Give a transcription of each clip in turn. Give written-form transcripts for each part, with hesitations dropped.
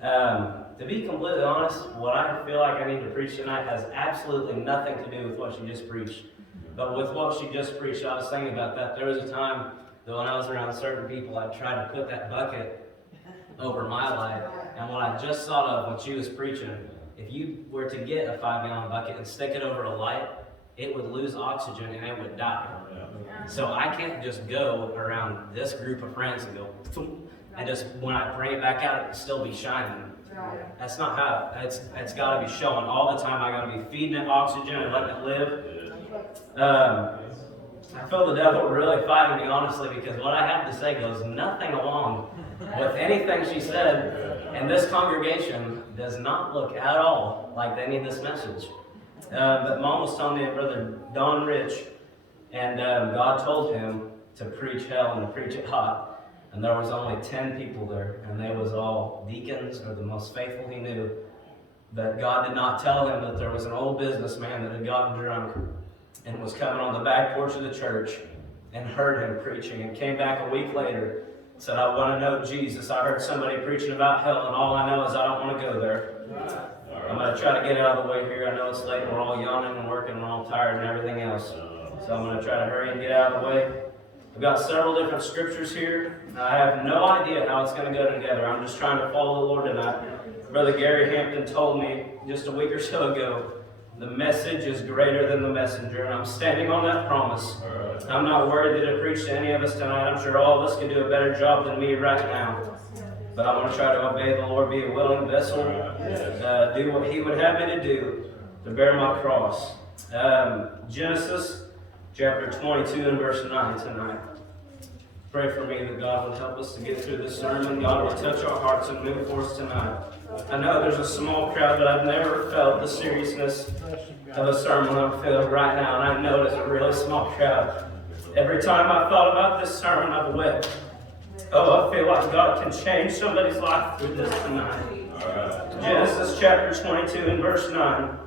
To be completely honest, what I feel like I need to preach tonight has absolutely nothing to do with what she just preached. But with what she just preached, I was thinking about that. There was a time that when I was around certain people, I tried to put that bucket over my life. And what I just thought of when she was preaching, if you were to get a 5-gallon bucket and stick it over a light, it would lose oxygen and it would die. So I can't just go around this group of friends and go, and just when I bring it back out, it can still be shining. That's not how, it's got to be showing all the time. I got to be feeding it oxygen and letting it live. I feel the devil really fighting me, honestly, because what I have to say goes nothing along with anything she said. And this congregation does not look at all like they need this message. But Mom was telling me, Brother Don Rich, and God told him to preach hell and to preach it hot. And there was only 10 people there, and they was all deacons or the most faithful he knew. But God did not tell him that there was an old businessman that had gotten drunk and was coming on the back porch of the church and heard him preaching and came back a week later and said, I want to know Jesus. I heard somebody preaching about hell, and all I know is I don't want to go there. I'm going to try to get out of the way here. I know it's late and we're all yawning and working and we're all tired and everything else. So I'm going to try to hurry and get out of the way. We've got several different scriptures here. I have no idea how it's going to go together. I'm just trying to follow the Lord tonight. Brother Gary Hampton told me just a week or so ago, the message is greater than the messenger, and I'm standing on that promise. I'm not worried that it preached to any of us tonight. I'm sure all of us can do a better job than me right now. But I want to try to obey the Lord, be a willing vessel, do what He would have me to do, to bear my cross. Genesis chapter 22 and verse 9 tonight. Pray for me that God will help us to get through this sermon. God will touch our hearts and move for us tonight. I know there's a small crowd, but I've never felt the seriousness of a sermon I'm feeling right now, and I know it's a really small crowd. Every time I've thought about this sermon, I've wept. Oh, I feel like God can change somebody's life through this tonight. Genesis chapter 22 and verse 9.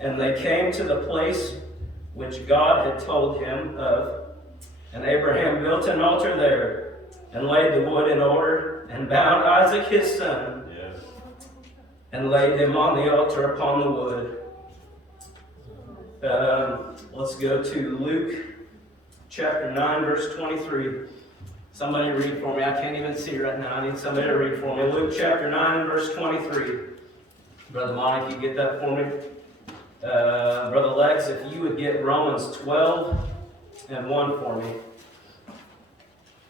And they came to the place which God had told him of. And Abraham built an altar there, and laid the wood in order, and bound Isaac his son, and laid him on the altar upon the wood. Let's go to Luke chapter 9, verse 23. Somebody read for me. I can't even see right now. I need somebody to read for me. Luke chapter 9 and verse 23. Brother Mike, you get that for me? Brother Lex, if you would get Romans 12 and 1 for me.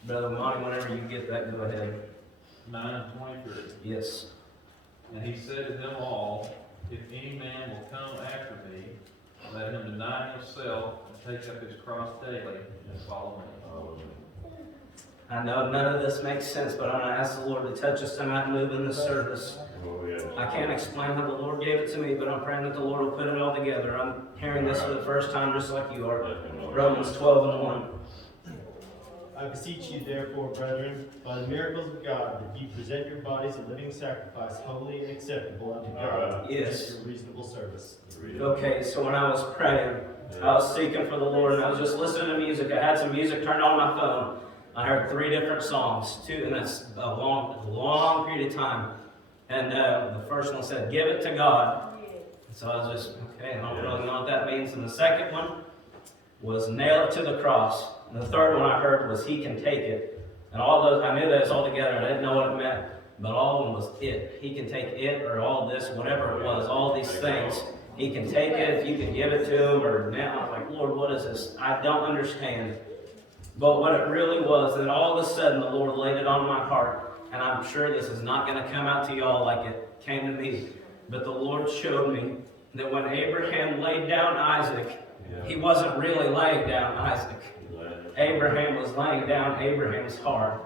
Brother Monty, whenever you get that, go ahead. 9 and 23. Yes. And he said to them all, if any man will come after me, let him deny himself and take up his cross daily and follow me. I know none of this makes sense, but I'm going to ask the Lord to touch us tonight and move in this service. I can't explain how the Lord gave it to me, but I'm praying that the Lord will put it all together. I'm hearing this for the first time just like you are. Romans 12 and 1. I beseech you, therefore, brethren, by the miracles of God, that ye present your bodies a living sacrifice, holy and acceptable unto God, which is your reasonable service. Okay, so when I was praying, I was seeking for the Lord, and I was just listening to music. I had some music turned on my phone. I heard 3 different songs, and that's a long period of time. And the first one said, give it to God. So I was just, okay, I don't really know what that means. And the second one was nail it to the cross. And the third one I heard was he can take it. And all those, I knew that was all together, and I didn't know what it meant. But all of them was it. He can take it, or all this, whatever it was, all these things. He can take it if you can give it to him, or now I'm like, Lord, what is this? I don't understand. But what it really was, that all of a sudden the Lord laid it on my heart, and I'm sure this is not going to come out to y'all like it came to me, but the Lord showed me that when Abraham laid down Isaac, he wasn't really laying down Isaac. Abraham was laying down Abraham's heart.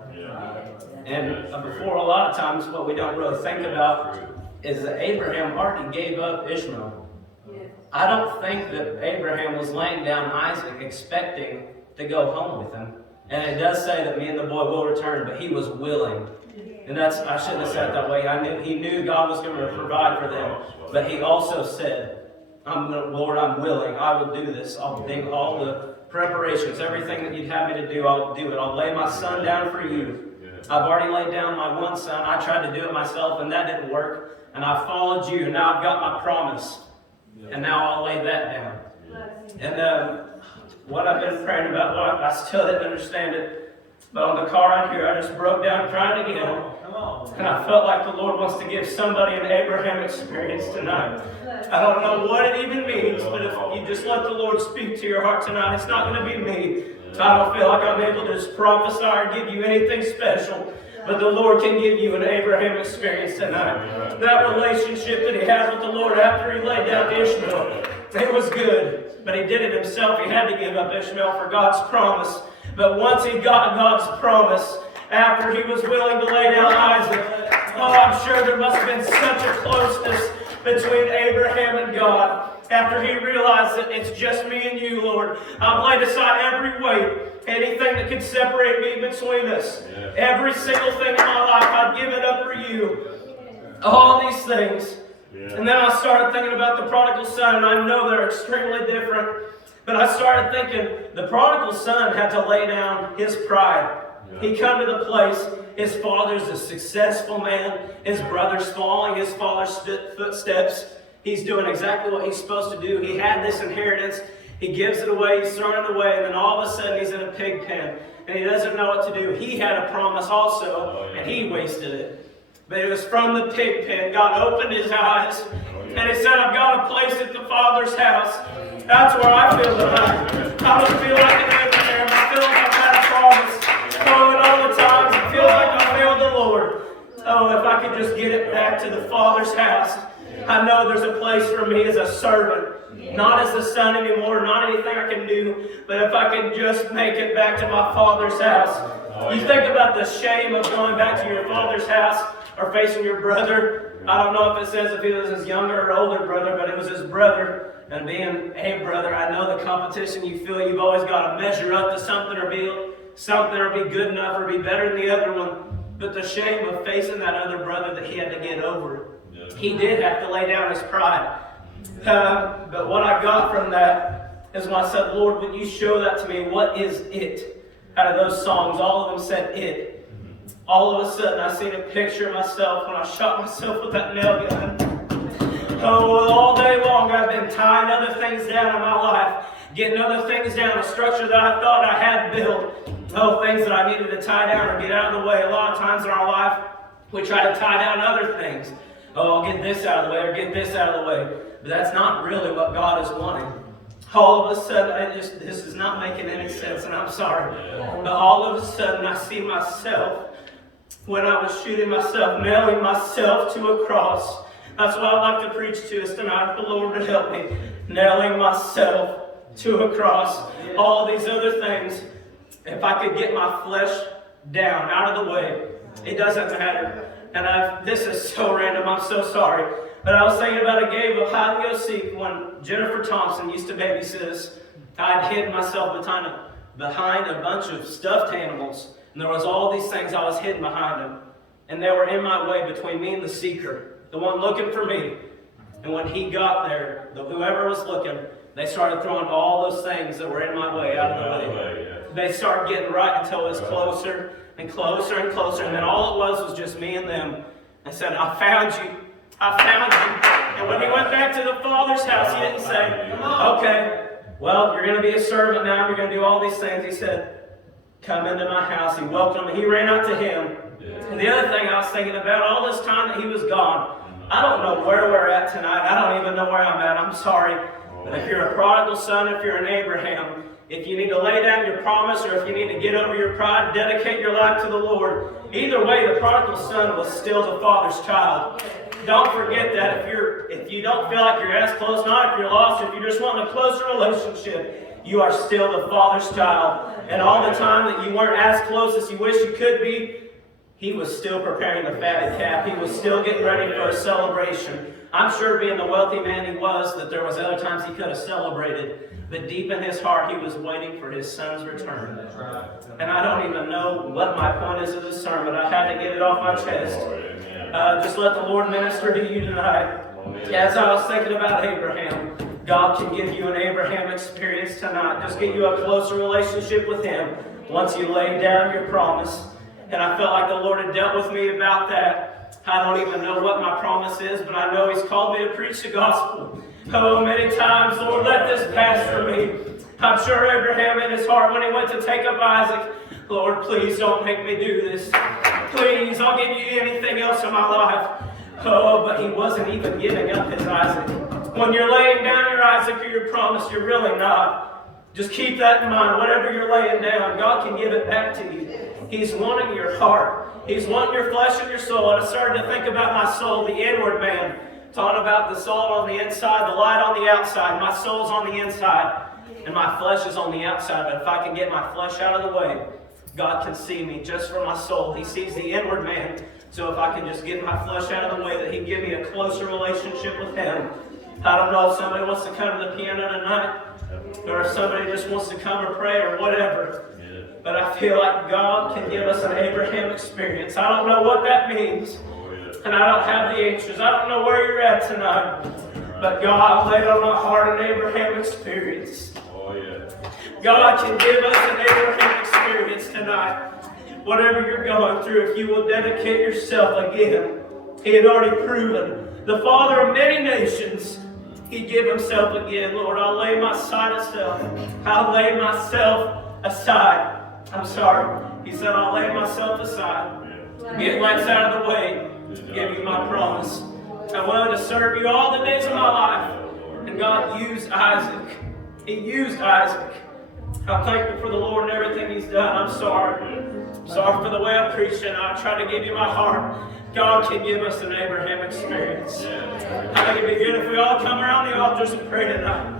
And before, a lot of times what we don't really think about is that Abraham already gave up Ishmael. I don't think that Abraham was laying down Isaac expecting to go home with him. And it does say that me and the boy will return, but he was willing. And I shouldn't have said it that way. He knew God was going to provide for them. But he also said, Lord, I'm willing. I will do this. I'll make all the preparations, everything that you'd have me to do, I'll do it. I'll lay my son down for you. I've already laid down my one son. I tried to do it myself, and that didn't work. And I followed you, and now I've got my promise. And now I'll lay that down. And what I've been praying about, well, I still didn't understand it. But on the car right here, I just broke down crying again. And I felt like the Lord wants to give somebody an Abraham experience tonight. I don't know what it even means, but if you just let the Lord speak to your heart tonight, it's not going to be me. I don't feel like I'm able to just prophesy or give you anything special. But the Lord can give you an Abraham experience tonight. That relationship that he had with the Lord after he laid down Ishmael, it was good. But he did it himself. He had to give up Ishmael for God's promise. But once he got God's promise, after he was willing to lay down Isaac, oh, I'm sure there must have been such a closeness between Abraham and God. After he realized that it's just me and you, Lord, I've laid aside every weight, anything that could separate me between us. Every single thing in my life, I've given up for you. All these things. And then I started thinking about the prodigal son, and I know they're extremely different. But I started thinking the prodigal son had to lay down his pride. He come to the place, his father's a successful man, his brother's following his father's footsteps. He's doing exactly what he's supposed to do. He had this inheritance. He gives it away, he's throwing it away, and then all of a sudden he's in a pig pen. And he doesn't know what to do. He had a promise also, and he wasted it. But it was from the pig pen. God opened his eyes, and he said, I've got a place at the Father's house. That's where I feel tonight. I don't feel like an Abraham. I feel like I've had a promise. Oh, and all the times I feel like I failed the Lord. Oh, if I could just get it back to the Father's house. I know there's a place for me as a servant. Not as the son anymore, not anything I can do. But if I could just make it back to my Father's house. You think about the shame of going back to your father's house or facing your brother. I don't know if it says if he was his younger or older brother, but it was his brother. And being a brother, I know the competition you feel you've always got to measure up to something or be good enough or be better than the other one. But the shame of facing that other brother that he had to get over. He did have to lay down his pride. But what I got from that is when I said, Lord, would you show that to me? What is it? Out of those songs, all of them said it. All of a sudden, I seen a picture of myself when I shot myself with that nail gun. Oh, all day long I've been tying other things down in my life, getting other things down, a structure that I thought I had built. Oh, things that I needed to tie down or get out of the way. A lot of times in our life, we try to tie down other things. Oh, I'll get this out of the way or get this out of the way. But that's not really what God is wanting. All of a sudden, this is not making any sense, and I'm sorry. But all of a sudden, I see myself, when I was shooting myself, nailing myself to a cross. That's what I'd like to preach to us tonight, if the Lord would help me. Nailing myself to a cross. All these other things, if I could get my flesh down, out of the way, it doesn't matter. And this is so random, I'm so sorry. But I was thinking about a game of hide and go seek when Jennifer Thompson used to babysit us. I'd hid myself behind a bunch of stuffed animals. And there was all these things I was hidden behind them. And they were in my way between me and the seeker, the one looking for me. And when he got there, whoever was looking, they started throwing all those things that were in my way out of the way. They started getting right until it was closer and closer and closer. And then all it was just me and them. I said, I found you. I found you. And when he went back to the Father's house, he didn't say, okay, well, you're going to be a servant now. You're going to do all these things. He said, come into my house. He welcomed me. He ran out to him. And the other thing I was thinking about, all this time that he was gone, I don't know where we're at tonight. I don't even know where I'm at. I'm sorry. But if you're a prodigal son, if you're an Abraham, if you need to lay down your promise or if you need to get over your pride, dedicate your life to the Lord. Either way, the prodigal son was still the Father's child. Don't forget that if you don't feel like you're as close, not if you're lost, if you just want a closer relationship, you are still the Father's child. And all the time that you weren't as close as you wish you could be, he was still preparing the fatted calf. He was still getting ready for a celebration. I'm sure being the wealthy man he was, that there was other times he could have celebrated. But deep in his heart, he was waiting for his son's return. And I don't even know what my point is of this sermon. I had to get it off my chest. Just let the Lord minister to you tonight. As I was thinking about Abraham, God can give you an Abraham experience tonight. Just get you a closer relationship with him once you lay down your promise. And I felt like the Lord had dealt with me about that. I don't even know what my promise is, but I know He's called me to preach the gospel. Oh, many times, Lord, let this pass for me. I'm sure Abraham in his heart when he went to take up Isaac, Lord, please don't make me do this. Please, I'll give you anything else in my life. Oh, but he wasn't even giving up his Isaac. When you're laying down your Isaac or your promise, you're really not. Just keep that in mind. Whatever you're laying down, God can give it back to you. He's wanting your heart. He's wanting your flesh and your soul. And I started to think about my soul, the inward man. Talking about the soul on the inside, the light on the outside. My soul's on the inside, and my flesh is on the outside. But if I can get my flesh out of the way, God can see me just for my soul. He sees the inward man. So if I can just get my flesh out of the way, that He'd give me a closer relationship with Him. I don't know if somebody wants to come to the piano tonight, or if somebody just wants to come or pray or whatever. But I feel like God can give us an Abraham experience. I don't know what that means. And I don't have the answers. I don't know where you're at tonight. But God laid on my heart an Abraham experience. God can give us an Abraham experience tonight. Whatever you're going through, if you will dedicate yourself again. He had already proven, the Father of many nations, He'd give Himself again. Lord, I'll lay my side aside. I'll lay myself aside. I'm sorry. He said, I'll lay myself aside. Get lights out of the way. Give you my promise. I'm willing to serve you all the days of my life. And God used Isaac. He used Isaac. I'm thankful for the Lord and everything He's done. I'm sorry. I'm sorry for the way I preached and I tried to give you my heart. God can give us an Abraham experience. I think it'd be good if we all come around the altars and pray tonight.